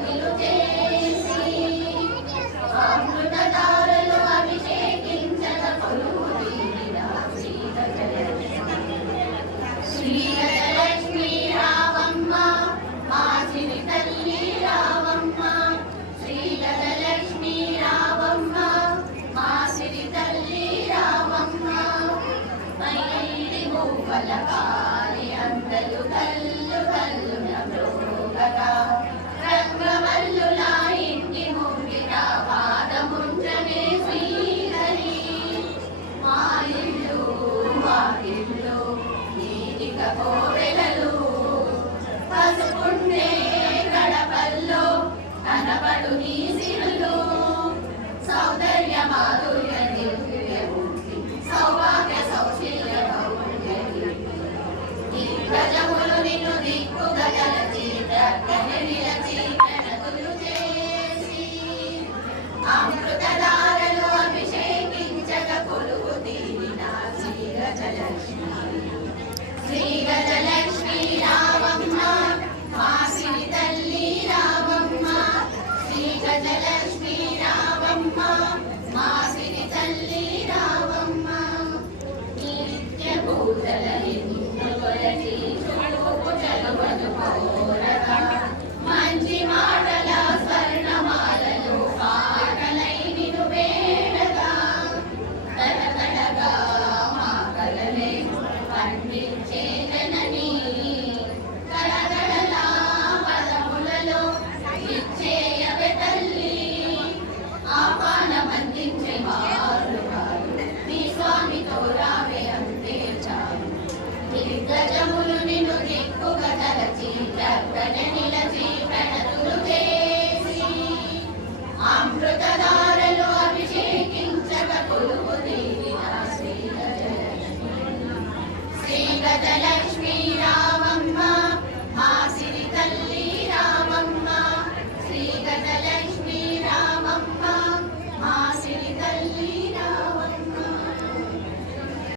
హారతులు చేసి అమృతధారలు అభిషేకించక కొలువు తీరిన శ్రీగజలక్ష్మీ రావమ్మ మా సిరి తల్లి రావమ్మ. శ్రీగజలక్ష్మీ రావమ్మ మా సిరి తల్లి రావమ్మ. పైడి మూవల కాలి అందలు కల్లు కల్లున బ్రోగగా రంగవల్లుల ఇంటి ముంగిట పాదముంజనే శ్రీహరి. మా ఇల్లు వాకిళ్ళు నీటిక కోవెలలు పసుపుండే గడపల్లో కనబడు నీ సిరులు. సౌందర్య మాధుర్య దివ్యమూర్తి సౌభాగ్య సౌశీల్య గజములు నిన్ను దిక్కు గజలచి ప్రక్కనే నిలచి ప్రణతులు చేసి అమృతధారలు అభిషేకించక కొలువు తీరిన శ్రీగజలక్ష్మి. శ్రీగజలక్ష్మీ రావమ్మ మా సిరి తల్లి రావమ్మ. శ్రీగజలక్ష్మీ రావమ్మ మా సిరి తల్లి రావమ్మ. నిత్య పూజల నిన్ను కొలచి చూపు చలువను కోరగా మంచి మాటల స్వర్ణమాలలు పాటలై నిన్ను వేడగా తడతడగా మా కలలే పండించే జననీ. కలకడలా పదములలో ఇచ్చేయవే తల్లి ఆహ్వానమందించే వారు కాదు నీ స్వామితో రావే అంతే చాలు. దిగ్గజములు నిన్ను దిక్కుగా తలచి ప్రక్కన నిలచి ప్రణతులు చేసి అమృతధారలు అభిషేకించక కొలువు తీరిన శ్రీగజలక్ష్మి. శ్రీగజల